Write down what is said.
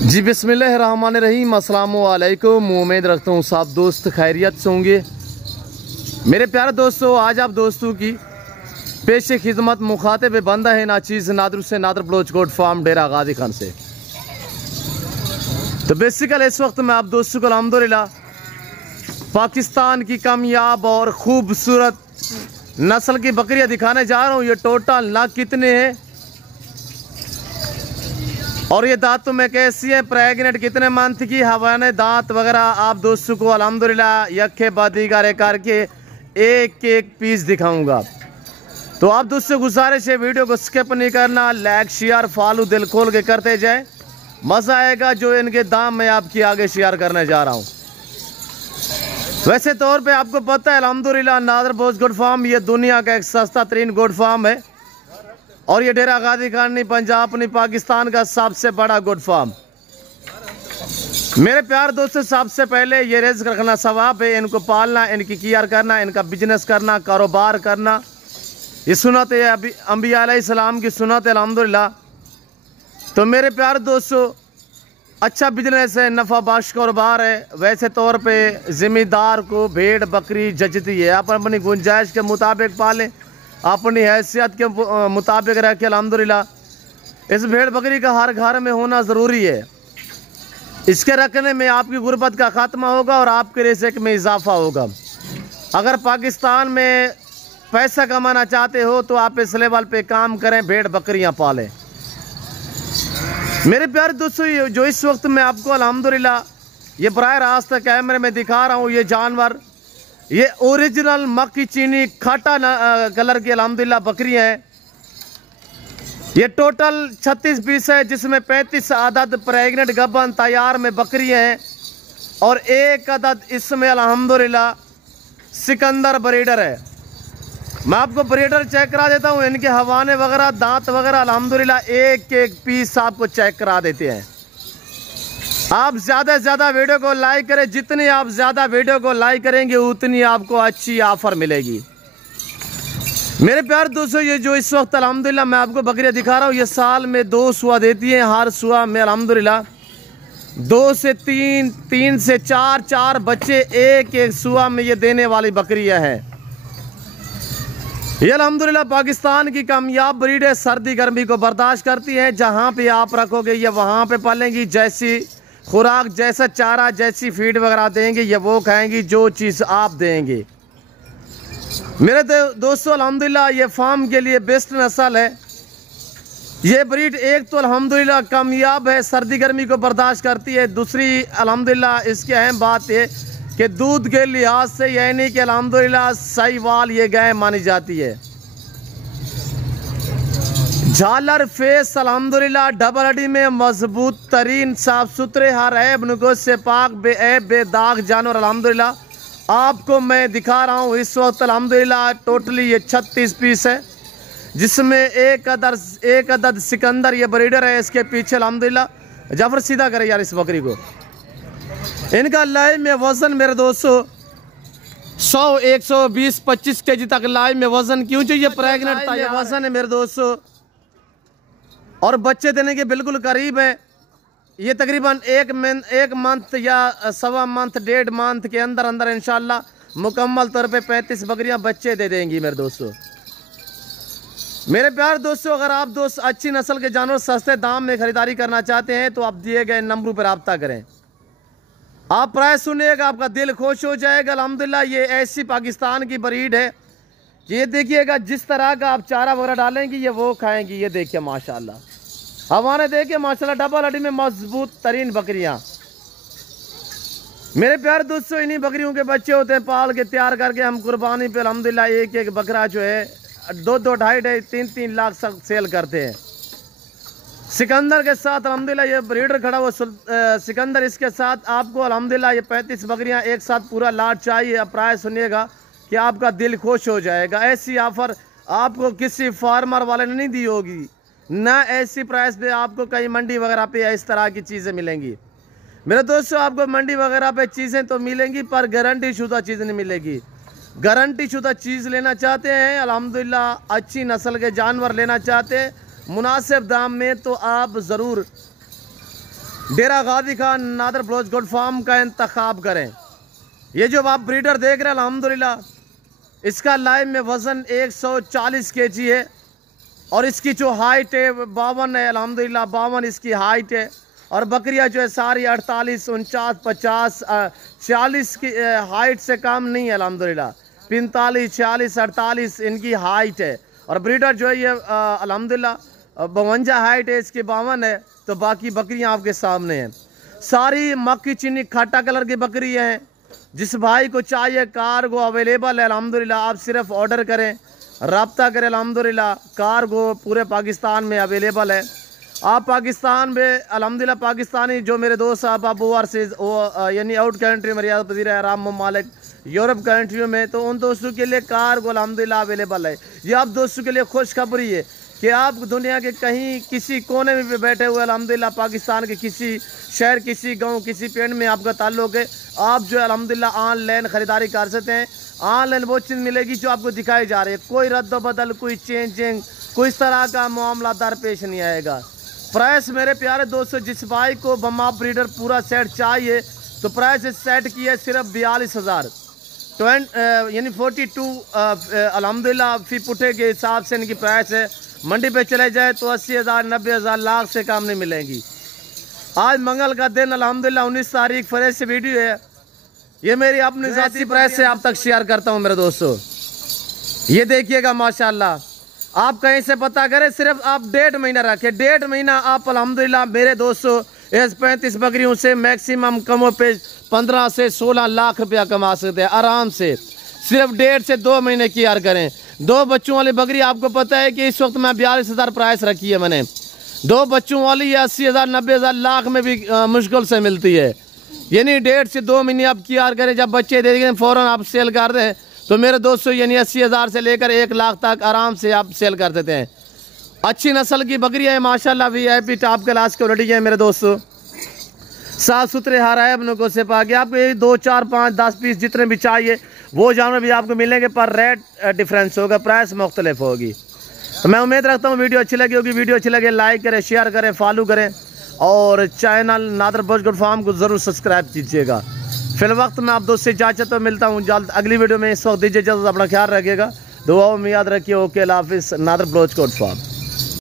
जी बिस्मिल्लाहिर्रहमानिर्रहीम, अस्सलाम वालेकुम। उम्मीद रखता हूँ सब दोस्त खैरियत से होंगे। मेरे प्यारे दोस्तों, आज आप दोस्तों की पेश खिदमत मुखातिब बंदा है नाचीज़ नादर से नादर बलोच गोट फार्म डेरा गादी खान से। तो बेसिकल इस वक्त मैं आप दोस्तों को अल्हम्दुलिल्लाह पाकिस्तान की कामयाब और खूबसूरत नस्ल की बकरियां दिखाने जा रहा हूँ। ये टोटल ना कितने हैं और ये दांतों में कैसी है, प्रेगनेंट कितने मंथ की, हवाने दांत वगैरह आप दोस्तों को अल्हम्दुलिल्लाह यखे बादीगारे करके एक एक पीस दिखाऊंगा। तो आप दोस्तों गुजारिश है वीडियो को स्किप नहीं करना, लाइक शेयर फॉलो दिल खोल के करते जाए, मज़ा आएगा। जो इनके दाम मैं आपकी आगे शेयर करने जा रहा हूँ। वैसे तौर पे आपको पता है अल्हम्दुलिल्लाह नादर बोस गोट फार्म ये दुनिया का एक सस्ता तरीन गोट फार्म है और ये डेरा गादी खान नहीं, पंजाब नहीं, पाकिस्तान का सबसे बड़ा गोट फार्म। मेरे प्यार दोस्तों, सबसे पहले ये रिज़्क रखना सवाब है। इनको पालना, इनकी केयर करना, इनका बिजनेस करना, कारोबार करना, ये सुन्नत है, अंबिया अलैहिस्सलाम की सुन्नत है अल्हम्दुलिल्लाह। तो मेरे प्यार दोस्तों, अच्छा बिजनेस है, नफ़ा बख्श कारोबार है। वैसे तौर पे ज़िम्मेदार को भेड़ बकरी जचती है, आप अपनी गुंजाइश के मुताबिक पालें, अपनी हैसियत के मुताबिक रह के अल्हम्दुलिल्लाह। इस भेड़ बकरी का हर घर में होना ज़रूरी है। इसके रखने में आपकी गुर्बत का ख़ात्मा होगा और आपके रिज़्क़ में इजाफा होगा। अगर पाकिस्तान में पैसा कमाना चाहते हो तो आप इस लेवल पे काम करें, भेड़ बकरियां पालें। मेरे प्यारे दोस्तों, जो इस वक्त मैं आपको अल्हम्दुलिल्लाह ये बराह रास्त कैमरे में दिखा रहा हूँ, ये जानवर ये ओरिजिनल मक्की चीनी खाटा कलर की अल्हम्दुलिल्लाह बकरियां हैं। ये टोटल 36 पीस है, जिसमें 35 अदद प्रेग्नेंट गबन तैयार में बकरियां हैं और एक अदद इसमें अल्हम्दुलिल्लाह सिकंदर ब्रीडर है। मैं आपको ब्रीडर चेक करा देता हूँ, इनके हवाने वगैरह दांत वगैरह अल्हम्दुलिल्लाह एक एक पीस आपको चेक करा देते हैं। आप ज़्यादा से ज़्यादा वीडियो को लाइक करें, जितनी आप ज़्यादा वीडियो को लाइक करेंगे उतनी आपको अच्छी ऑफर मिलेगी। मेरे प्यार दोस्तों, ये जो इस वक्त अल्हम्दुलिल्लाह मैं आपको बकरियां दिखा रहा हूँ, ये साल में 2 सुआ देती हैं। हर सुआ में अल्हम्दुलिल्लाह 2 से 3, 3 से 4 बच्चे एक एक सुआ में ये देने वाली बकरियां हैं। ये अल्हम्दुलिल्लाह पाकिस्तान की कामयाब ब्रीड है, सर्दी गर्मी को बर्दाश्त करती है। जहाँ पे आप रखोगे ये वहाँ पे पालेंगी, जैसी खुराक, जैसा चारा, जैसी फीड वगैरह देंगे ये वो खाएंगी, जो चीज़ आप देंगे। मेरे दोस्तों अल्हम्दुलिल्लाह ये फार्म के लिए बेस्ट नस्ल है। ये ब्रीड एक तो अल्हम्दुलिल्लाह कामयाब है, सर्दी गर्मी को बर्दाश्त करती है। दूसरी अल्हम्दुलिल्लाह इसकी अहम बात है कि दूध के लिहाज से यानी कि अल्हम्दुलिल्लाह साहिवाल ये गाय मानी जाती है। झालर फेस अल्हम्दुलिल्लाह डबल हड्डी में मजबूत तरीन, साफ सुथरे, हर ऐब नुक़्स से पाक, बेऐब बेदाग जानवर अल्हम्दुलिल्लाह आपको मैं दिखा रहा हूँ इस वक्त। अल्हम्दुलिल्लाह टोटली ये 36 पीस है, जिसमें एक अदद सिकंदर ये ब्रीडर है। इसके पीछे अल्हम्दुलिल्लाह जाफर सीधा करे यार इस बकरी को। इनका लाइव में वज़न मेरे दोस्तों 100, 120, 25 केजी तक लाइव में वज़न क्यों चाहिए, प्रेगनेंट वज़न है मेरे दोस्तों और बच्चे देने के बिल्कुल करीब है। ये तकरीबन एक मंथ या सवा मंथ, 1.5 मंथ के अंदर अंदर इंशाल्लाह मुकम्मल तौर पे 35 बकरियां बच्चे दे देंगी मेरे दोस्तों। मेरे प्यार दोस्तों, अगर आप दोस्त अच्छी नस्ल के जानवर सस्ते दाम में खरीदारी करना चाहते हैं तो आप दिए गए नंबरों पर रब्ता करें। आप प्राइस सुनिएगा, आपका दिल खुश हो जाएगा। अल्हम्दुलिल्लाह ये ऐसी पाकिस्तान की ब्रीड है, ये देखिएगा जिस तरह का आप चारा वगैरह डालेंगी ये वो खाएंगी। ये देखिए माशाल्लाह, हवाने देखिए माशाल्लाह, डबल हड्डी में मजबूत तरीन बकरियां। मेरे प्यार दोस्तों, इन्हीं बकरियों के बच्चे होते हैं, पाल के तैयार करके हम कुर्बानी पे अल्हम्दुलिल्लाह एक एक बकरा जो है 2-2, 2.5, 3-3 लाख सेल करते हैं। सिकंदर के साथ अल्हम्दुलिल्लाह ये ब्रीडर खड़ा हुआ सिकंदर, इसके साथ आपको अल्हम्दुलिल्लाह ये 35 बकरियां एक साथ पूरा लाट चाहिए। अब प्राइस सुनिएगा कि आपका दिल खुश हो जाएगा। ऐसी ऑफर आपको किसी फार्मर वाले ने नहीं दी होगी, ना ऐसी प्राइस पे आपको कहीं मंडी वगैरह पे इस तरह की चीज़ें मिलेंगी। मेरे दोस्तों, आपको मंडी वगैरह पे चीज़ें तो मिलेंगी पर गारंटी शुदा चीज़ नहीं मिलेगी। गारंटी शुदा चीज़ लेना चाहते हैं, अल्हम्दुलिल्लाह अच्छी नस्ल के जानवर लेना चाहते हैं मुनासिब दाम में, तो आप ज़रूर डेरा गाजी खान नादर बलोच गोट फार्म का इंतखाब करें। ये जो आप ब्रीडर देख रहे हैं अल्हम्दुलिल्लाह, इसका लाइव में वज़न 140 kg है और इसकी जो हाइट है 52 है अल्हम्दुलिल्लाह, 52 इसकी हाइट है। और बकरियां जो है सारी 48, 49, 50, 46 की हाइट से कम नहीं है अल्हम्दुलिल्लाह। 45, 46, 48 इनकी हाइट है। और ब्रीडर जो है ये अल्हम्दुलिल्लाह 52 हाइट है, इसकी 52 है। तो बाकी बकरियां आपके सामने हैं, सारी मक्की चीनी खाटा कलर की बकरियां हैं। जिस भाई को चाहिए कार्गो अवेलेबल है अल्हम्दुलिल्लाह, आप सिर्फ ऑर्डर करें, रब्ता करें अल्हम्दुलिल्लाह। कार्गो पूरे पाकिस्तान में अवेलेबल है। आप पाकिस्तान में अल्हम्दुलिल्लाह पाकिस्तानी जो मेरे दोस्त साहब आप ओवरसीज यानी आउट कंट्री में रियाद पजीर है राम ममालिक यूरोप कंट्रियों में, तो उन दोस्तों के लिए कार्गो अल्हम्दुलिल्लाह अवेलेबल है। ये आप दोस्तों के लिए खुशखबरी है कि आप दुनिया के कहीं किसी कोने में भी बैठे हुए अल्हम्दुलिल्लाह, पाकिस्तान के किसी शहर, किसी गांव, किसी पिंड में आपका ताल्लुक है, आप जो है अल्हम्दुलिल्लाह ऑनलाइन ख़रीदारी कर सकते हैं। ऑनलाइन वो चीज़ मिलेगी जो आपको दिखाई जा रही है, कोई रद्द-बदल, कोई चेंजिंग, कोई इस तरह का मामला दरपेश नहीं आएगा। प्राइस मेरे प्यारे दोस्तों, जिस भाई को बम्मा ब्रीडर पूरा सेट चाहिए तो प्राइस इस सेट की है सिर्फ 42,000 यानी 42 अल्हम्दुलिल्लाह फी पुठे के हिसाब से इनकी प्राइस है। मंडी पे चले जाए तो 80,000, 90,000, लाख से कम नहीं मिलेंगी। आज मंगल का दिन अल्हम्दुलिल्लाह 19 तारीख फ्रेश वीडियो है, ये मेरी अपनी ज़ाती प्राइस से आप तक शेयर करता हूँ मेरे दोस्तों। ये देखिएगा माशाल्लाह, आप कहीं से पता करें, सिर्फ आप 1.5 महीना रखें, 1.5 महीना आप अल्हम्दुलिल्लाह मेरे दोस्तों इस 35 बकरियों से मैक्सिमम कमो पे 15 से 16 लाख रुपया कमा सकते हैं आराम से। सिर्फ 1.5 से 2 महीने की यार करें। 2 बच्चों वाली बकरी आपको पता है कि इस वक्त मैं 42,000 प्राइस रखी है मैंने। 2 बच्चों वाली 80,000, 90,000, लाख में भी मुश्किल से मिलती है। यानी 1.5 से 2 महीने आप की यार करें, जब बच्चे दे देंगे फ़ौरन आप सेल कर दें तो मेरे दोस्तों यानी 80,000 से लेकर 1 लाख तक आराम से आप सेल कर देते हैं। अच्छी नस्ल की बकरियाँ हैं माशाल्लाह, VIP टॉप क्लास क्वालिटी है मेरे दोस्तों। साफ़ सुथरे हराए अपनों को से पाके आपको ये 2, 4, 5, 10 पीस जितने भी चाहिए वो जानवर भी आपको मिलेंगे, पर रेट डिफरेंस होगा, प्राइस मुख्तलिफ होगी। तो मैं उम्मीद रखता हूँ वीडियो अच्छी लगी होगी। वीडियो अच्छी लगे लाइक करें, शेयर करें, फॉलो करें और channel Nadir Baloch goat farm को ज़रूर सब्सक्राइब कीजिएगा। फिल वक्त मैं आप दोस्त से इजाज़त तो मिलता हूँ जल्द अगली वीडियो में। इस वक्त दीजिए इजाज़त, अपना ख्याल रखिएगा, दुआओं में याद रखिए। ओके, अल्लाह हाफिज़। Nadir Baloch goat farm.